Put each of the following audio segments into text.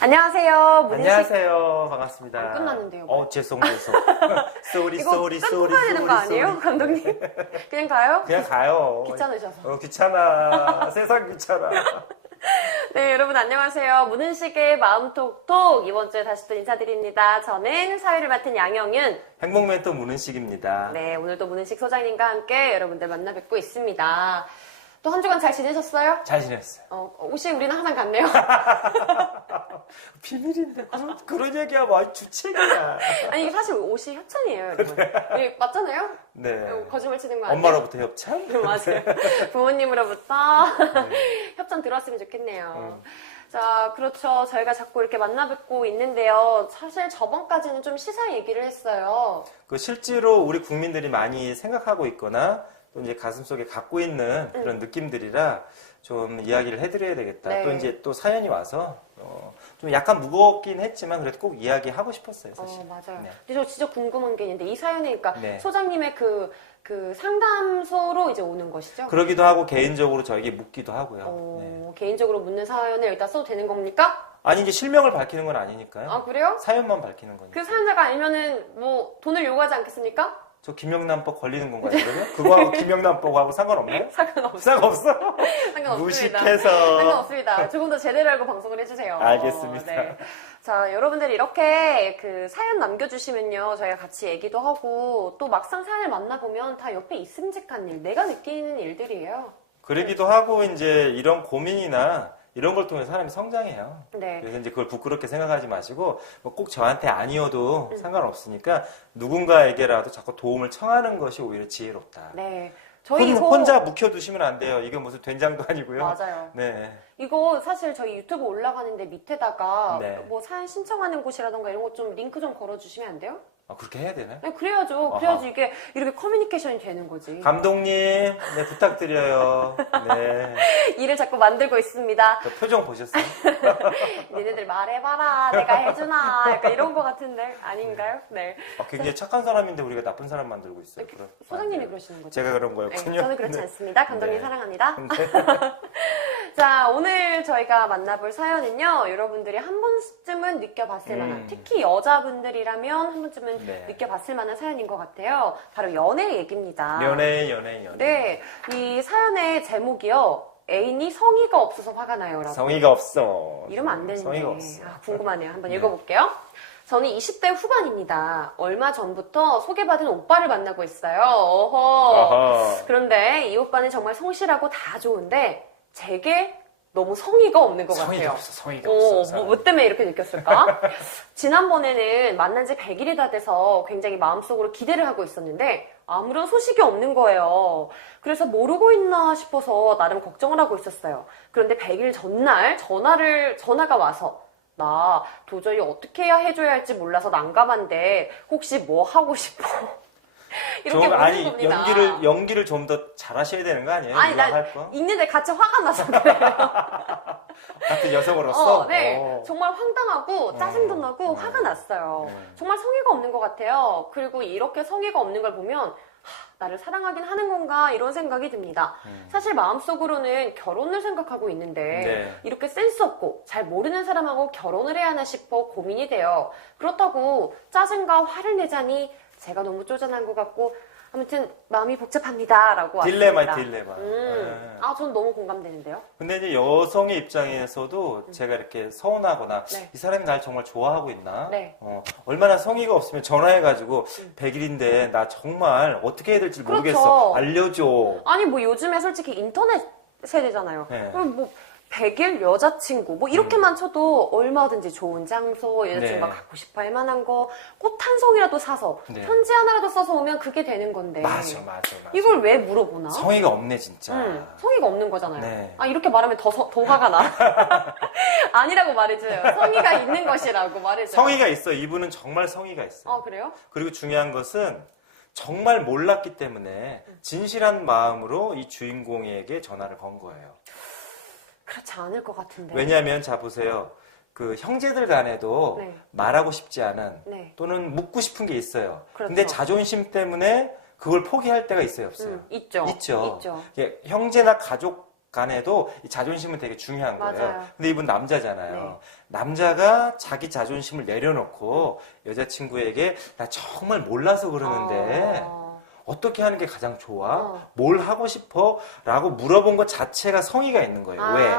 안녕하세요. 안녕하세요. 반갑습니다. 안 끝났는데요. 죄송. 쏘리. 이거 끊고 가야 되는 거 아니에요, 감독님? 그냥 가요? 그냥 가요. 귀찮으셔서. 귀찮아. 세상 귀찮아. 네, 여러분 안녕하세요. 문은식의 마음톡톡 이번 주에 다시 또 인사드립니다. 저는 사회를 맡은 양영윤. 행복멘토 문은식입니다. 네, 오늘도 문은식 소장님과 함께 여러분들 만나 뵙고 있습니다. 또 한 주간 잘 지내셨어요? 잘 지냈어요. 옷이 우리는 항상 같네요. 비밀인데 그런 얘기하면 주책이야. 아니 이게 사실 옷이 협찬이에요, 여러분. 이게 맞잖아요? 네. 거짓말 치는 거 아니에요? 엄마로부터 협찬? 맞아요. 부모님으로부터 협찬 들어왔으면 좋겠네요. 자, 그렇죠. 저희가 자꾸 이렇게 만나 뵙고 있는데요. 사실 저번까지는 좀 시사 얘기를 했어요. 실제로 우리 국민들이 많이 생각하고 있거나 또 이제 가슴속에 갖고 있는 그런 느낌들이라 좀 이야기를 해드려야 되겠다. 네. 또 이제 또 사연이 와서 좀 약간 무겁긴 했지만 그래도 꼭 이야기하고 싶었어요, 사실. 맞아요. 네. 근데 저 진짜 궁금한 게 있는데 이 사연이 그러니까 네. 소장님의 그 상담소로 이제 오는 것이죠? 그러기도 하고 개인적으로 저에게 묻기도 하고요. 네. 개인적으로 묻는 사연을 일단 써도 되는 겁니까? 아니 이제 실명을 밝히는 건 아니니까요. 아, 그래요? 사연만 밝히는 거니까. 그 사연자가 아니면은 뭐 돈을 요구하지 않겠습니까? 저 김영란법 걸리는 건가요, 그러면? 그거하고 김영란법하고 상관없나요? 상관없어요. 상관없어? 상관없습니다. 무식해서. 상관없습니다. 조금 더 제대로 알고 방송을 해주세요. 알겠습니다. 네. 자, 여러분들 이렇게 그 사연 남겨주시면요. 저희가 같이 얘기도 하고 또 막상 사연을 만나보면 다 옆에 있음직한 일, 내가 느끼는 일들이에요. 그러기도 하고 이제 이런 고민이나 이런 걸 통해 사람이 성장해요. 네. 그래서 이제 그걸 부끄럽게 생각하지 마시고 꼭 저한테 아니어도 상관없으니까 누군가에게라도 자꾸 도움을 청하는 것이 오히려 지혜롭다. 네. 저희 이거 혼자 묵혀두시면 안 돼요. 이게 무슨 된장도 아니고요. 맞아요. 네. 이거 사실 저희 유튜브 올라가는데 밑에다가 네. 뭐 사연 신청하는 곳이라던가 이런 거 좀 링크 좀 걸어주시면 안 돼요? 그렇게 해야 되나요? 네, 그래야죠. 그래야지 이게 이렇게 커뮤니케이션이 되는 거지. 감독님, 네, 부탁드려요. 네. 일을 자꾸 만들고 있습니다. 저 표정 보셨어요? 니네들 말해봐라. 내가 해주나. 약간 이런 거 같은데. 아닌가요? 네. 굉장히 착한 사람인데 우리가 나쁜 사람 만들고 있어요. 소장님이 그러시는 거죠? 제가 그런 네, 거였군요. 저는 그렇지 않습니다. 감독님 네. 사랑합니다. 네. 자, 오늘 저희가 만나볼 사연은요. 여러분들이 한 번쯤은 느껴봤을 만한, 특히 여자분들이라면 한 번쯤은 네. 느껴봤을 만한 사연인 것 같아요. 바로 연애 얘기입니다. 연애. 네, 이 사연의 제목이요. 애인이 성의가 없어서 화가 나요. 라고. 성의가 없어. 이러면 안 되는데. 성의가 없어. 궁금하네요. 한번 네. 읽어볼게요. 저는 20대 후반입니다. 얼마 전부터 소개받은 오빠를 만나고 있어요. 어허. 그런데 이 오빠는 정말 성실하고 다 좋은데 제게 너무 성의가 없는 것 성의가 같아요. 성의가 없어. 뭐 때문에 이렇게 느꼈을까? 지난번에는 만난 지 100일이 다 돼서 굉장히 마음속으로 기대를 하고 있었는데 아무런 소식이 없는 거예요. 그래서 모르고 있나 싶어서 나름 걱정을 하고 있었어요. 그런데 100일 전날 전화가 와서 나 도저히 어떻게 해야 해줘야 할지 몰라서 난감한데 혹시 뭐 하고 싶어? 이렇게 묻는 겁니다. 연기를 좀 더 잘하셔야 되는 거 아니에요? 아니, 나 할 거? 읽는데 같이 화가 나서 그래요. 같은 여성으로서? 네. 정말 황당하고 짜증도 나고 화가 났어요. 정말 성의가 없는 것 같아요. 그리고 이렇게 성의가 없는 걸 보면 나를 사랑하긴 하는 건가 이런 생각이 듭니다. 사실 마음속으로는 결혼을 생각하고 있는데 네. 이렇게 센스 없고 잘 모르는 사람하고 결혼을 해야 하나 싶어 고민이 돼요. 그렇다고 짜증과 화를 내자니 제가 너무 쪼잔한 것 같고 아무튼 마음이 복잡합니다. 라고 왔습니다. 딜레마. 전 너무 공감되는데요. 근데 이제 여성의 입장에서도 제가 이렇게 서운하거나 네. 이 사람이 날 정말 좋아하고 있나? 네. 얼마나 성의가 없으면 전화해가지고 100일인데 나 정말 어떻게 해야 될지 그렇죠. 모르겠어. 알려줘. 아니 뭐 요즘에 솔직히 인터넷 세대잖아요. 네. 그럼 뭐 100일 여자친구 뭐 이렇게만 쳐도 얼마든지 좋은 장소 여자친구가 네. 갖고 싶어 할 만한 거 꽃 한 송이라도 사서 네. 편지 하나라도 써서 오면 그게 되는 건데 맞아. 이걸 왜 물어보나? 성의가 없네 진짜. 성의가 없는 거잖아요. 네. 이렇게 말하면 더 화가 나. 아니라고 말해줘요. 성의가 있는 것이라고 말해줘요. 성의가 있어. 이분은 정말 성의가 있어. 그래요? 그리고 중요한 것은 정말 몰랐기 때문에 진실한 마음으로 이 주인공에게 전화를 건 거예요. 그렇지 않을 것 같은데. 왜냐하면 자 보세요. 그 형제들 간에도 네. 말하고 싶지 않은 네. 또는 묻고 싶은 게 있어요. 그렇죠. 근데 자존심 때문에 그걸 포기할 때가 있어요, 없어요? 있죠. 있죠. 이게 형제나 가족 간에도 이 자존심은 되게 중요한 거예요. 맞아요. 근데 이분 남자잖아요. 네. 남자가 자기 자존심을 내려놓고 여자친구에게 나 정말 몰라서 그러는데 어떻게 하는 게 가장 좋아? 뭘 하고 싶어? 라고 물어본 것 자체가 성의가 있는 거예요. 왜?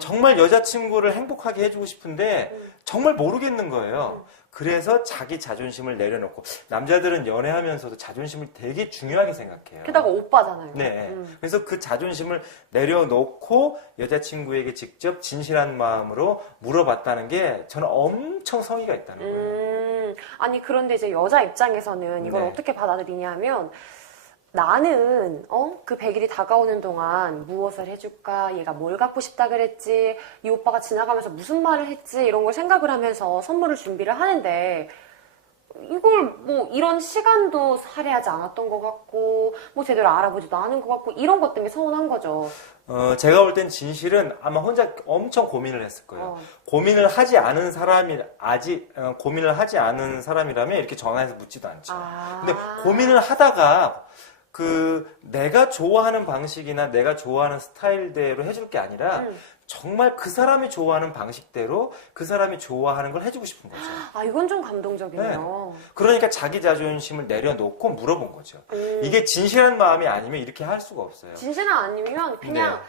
정말 여자친구를 행복하게 해주고 싶은데 정말 모르겠는 거예요. 그래서 자기 자존심을 내려놓고 남자들은 연애하면서도 자존심을 되게 중요하게 생각해요. 게다가 오빠잖아요. 네. 그래서 그 자존심을 내려놓고 여자친구에게 직접 진실한 마음으로 물어봤다는 게 저는 엄청 성의가 있다는 거예요. 아니 그런데 이제 여자 입장에서는 이걸 네. 어떻게 받아들이냐면 나는 그 100일이 다가오는 동안 무엇을 해줄까? 얘가 뭘 갖고 싶다 그랬지? 이 오빠가 지나가면서 무슨 말을 했지? 이런 걸 생각을 하면서 선물을 준비를 하는데 이걸 뭐 이런 시간도 할애하지 않았던 것 같고 뭐 제대로 알아보지도 않은 것 같고 이런 것 때문에 서운한 거죠. 제가 볼 땐 진실은 아마 혼자 엄청 고민을 했을 거예요. 고민을 하지 않은 사람이 고민을 하지 않은 사람이라면 이렇게 전화해서 묻지도 않죠. 근데 고민을 하다가 내가 좋아하는 방식이나 내가 좋아하는 스타일대로 해줄 게 아니라 정말 그 사람이 좋아하는 방식대로 그 사람이 좋아하는 걸 해주고 싶은 거죠. 이건 좀 감동적이네요. 그러니까 자기 자존심을 내려놓고 물어본 거죠. 이게 진실한 마음이 아니면 이렇게 할 수가 없어요. 진실은 아니면 그냥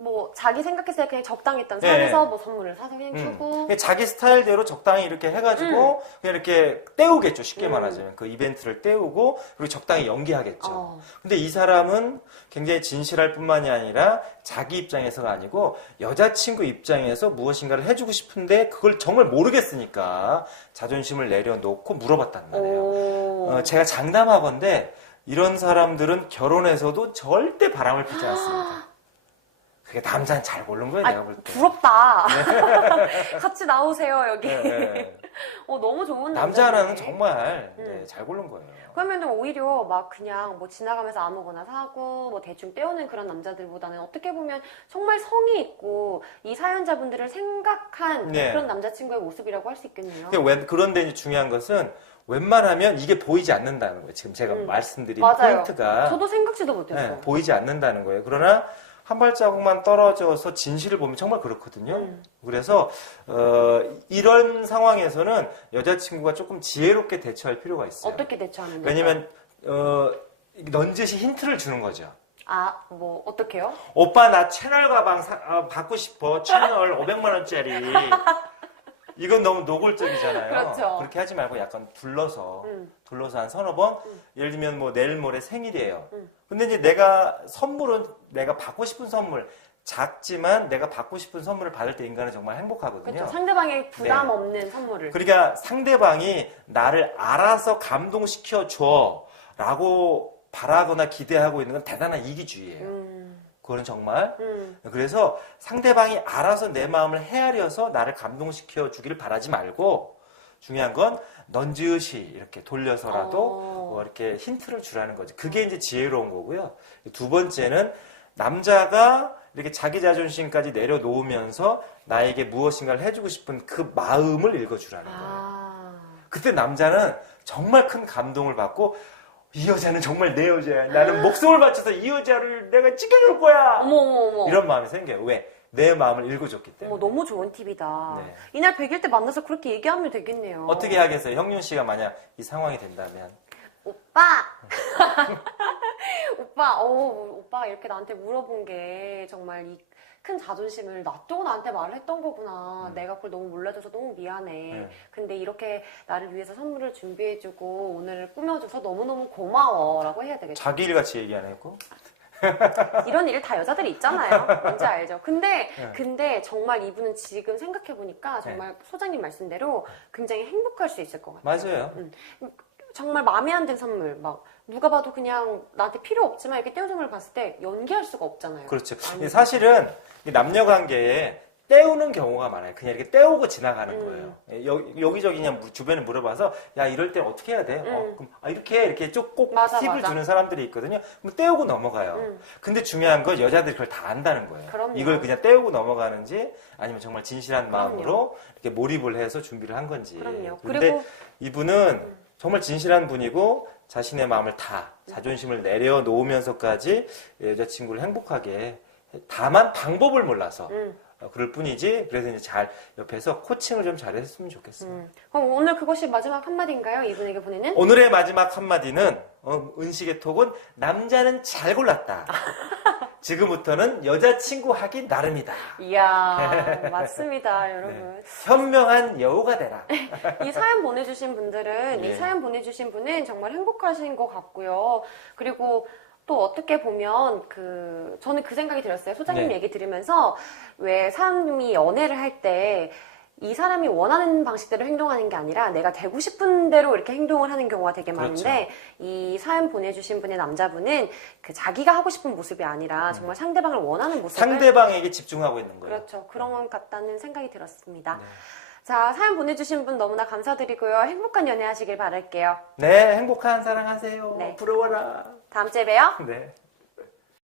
뭐 자기 생각했을 때 그냥 적당했던 선에서 뭐 선물을 사서 그냥 주고 자기 스타일대로 적당히 이렇게 해가지고 그냥 이렇게 때우겠죠. 쉽게 말하자면 그 이벤트를 때우고 그리고 적당히 연기하겠죠. 근데 이 사람은 굉장히 진실할 뿐만이 아니라 자기 입장에서가 아니고 여자친구 입장에서 무엇인가를 해주고 싶은데 그걸 정말 모르겠으니까 자존심을 내려놓고 물어봤단 말이에요. 제가 장담하건대 이런 사람들은 결혼해서도 절대 바람을 피지 않습니다. 그게 남자는 잘 고른 거예요, 내가 볼 때. 부럽다. 같이 나오세요, 여기. 네. 너무 좋은 남자는 남자네. 정말 잘 고른 거예요. 그러면 오히려 막 그냥 뭐 지나가면서 아무거나 사고 뭐 대충 때우는 그런 남자들보다는 어떻게 보면 정말 성의 있고 이 사연자분들을 생각한 그런 남자친구의 모습이라고 할 수 있겠네요. 그런데 이제 중요한 것은 웬만하면 이게 보이지 않는다는 거예요. 지금 제가 말씀드린 맞아요. 포인트가. 저도 생각지도 못했어요. 보이지 않는다는 거예요. 그러나 한 발자국만 떨어져서 진실을 보면 정말 그렇거든요. 그래서 이런 상황에서는 여자친구가 조금 지혜롭게 대처할 필요가 있어요. 어떻게 대처하면 될까요? 왜냐면 넌지시 힌트를 주는 거죠. 뭐 어떻게요? 오빠 나 채널 가방 받고 싶어. 채널 500만 원짜리. 이건 너무 노골적이잖아요. 그렇죠. 그렇게 하지 말고 약간 둘러서 한 서너 번. 예를 들면 뭐 내일 모레 생일이에요. 근데 이제 선물은 내가 받고 싶은 선물, 작지만 내가 받고 싶은 선물을 받을 때 인간은 정말 행복하거든요. 그렇죠. 상대방의 부담 없는 선물을. 그러니까 상대방이 나를 알아서 감동시켜 줘 라고 바라거나 기대하고 있는 건 대단한 이기주의예요. 그거는 정말. 그래서 상대방이 알아서 내 마음을 헤아려서 나를 감동시켜 주기를 바라지 말고 중요한 건 넌지시 이렇게 돌려서라도 뭐 이렇게 힌트를 주라는 거지. 그게 이제 지혜로운 거고요. 두 번째는 남자가 이렇게 자기 자존심까지 내려놓으면서 나에게 무엇인가를 해주고 싶은 그 마음을 읽어주라는 거예요. 그때 남자는 정말 큰 감동을 받고 이 여자는 정말 내 여자야. 나는 목숨을 바쳐서 이 여자를 내가 지켜줄 거야. 어머. 이런 마음이 생겨요. 왜? 내 마음을 읽어줬기 때문에. 너무 좋은 팁이다. 이날 100일 때 만나서 그렇게 얘기하면 되겠네요. 어떻게 하겠어요? 형윤 씨가 만약 이 상황이 된다면. 오빠! 오빠가 이렇게 나한테 물어본 게 정말 이 큰 자존심을 놔두고 나한테 말을 했던 거구나. 내가 그걸 너무 몰라줘서 너무 미안해. 근데 이렇게 나를 위해서 선물을 준비해주고 오늘 꾸며줘서 너무너무 고마워. 라고 해야 되겠죠. 자기 일같이 얘기 안 했고. 이런 일 다 여자들이 있잖아요. 뭔지 알죠? 근데 정말 이분은 지금 생각해보니까 정말 소장님 말씀대로 굉장히 행복할 수 있을 것 같아요. 맞아요. 정말 마음에 안 든 선물, 막 누가 봐도 그냥 나한테 필요 없지만 이렇게 떼운 선물을 봤을 때 연기할 수가 없잖아요. 그렇죠. 사실은 남녀 관계에 때우는 경우가 많아요. 그냥 이렇게 때우고 지나가는 거예요. 여기저기 그냥 주변에 물어봐서 야 이럴 때 어떻게 해야 돼? 그럼 이렇게 쭉 꼭 팁을 주는 사람들이 있거든요. 그럼 때우고 넘어가요. 근데 중요한 건 여자들이 그걸 다 안다는 거예요. 그럼요. 이걸 그냥 때우고 넘어가는지 아니면 정말 진실한 마음으로 이렇게 몰입을 해서 준비를 한 건지. 그럼요. 근데 그리고 이분은 정말 진실한 분이고 자신의 마음을 다 자존심을 내려놓으면서까지 여자친구를 행복하게 다만 방법을 몰라서 음. 그럴 뿐이지. 그래서 이제 잘 옆에서 코칭을 좀 잘했으면 좋겠어요. 그럼 오늘 그것이 마지막 한마디인가요? 이분에게 보내는? 오늘의 마지막 한마디는 은식의 톡은 남자는 잘 골랐다. 지금부터는 여자친구 하기 나름이다. 이야, 맞습니다, 여러분. 현명한 여우가 되라. 이 사연 보내주신 분들은, 예. 이 사연 보내주신 분은 정말 행복하신 것 같고요. 그리고 또 어떻게 보면 저는 그 생각이 들었어요. 소장님 네. 얘기 들으면서 왜 사람이 연애를 할 때 이 사람이 원하는 방식대로 행동하는 게 아니라 내가 되고 싶은 대로 이렇게 행동을 하는 경우가 되게 그렇죠. 많은데 이 사연 보내주신 분의 남자분은 자기가 하고 싶은 모습이 아니라 정말 상대방을 원하는 모습을 상대방에게 집중하고 있는 거예요. 그렇죠. 그런 것 같다는 생각이 들었습니다. 네. 자, 사연 보내주신 분 너무나 감사드리고요. 행복한 연애 하시길 바랄게요. 네, 행복한 사랑하세요. 네. 부러워라. 다음 주에 봬요. 네.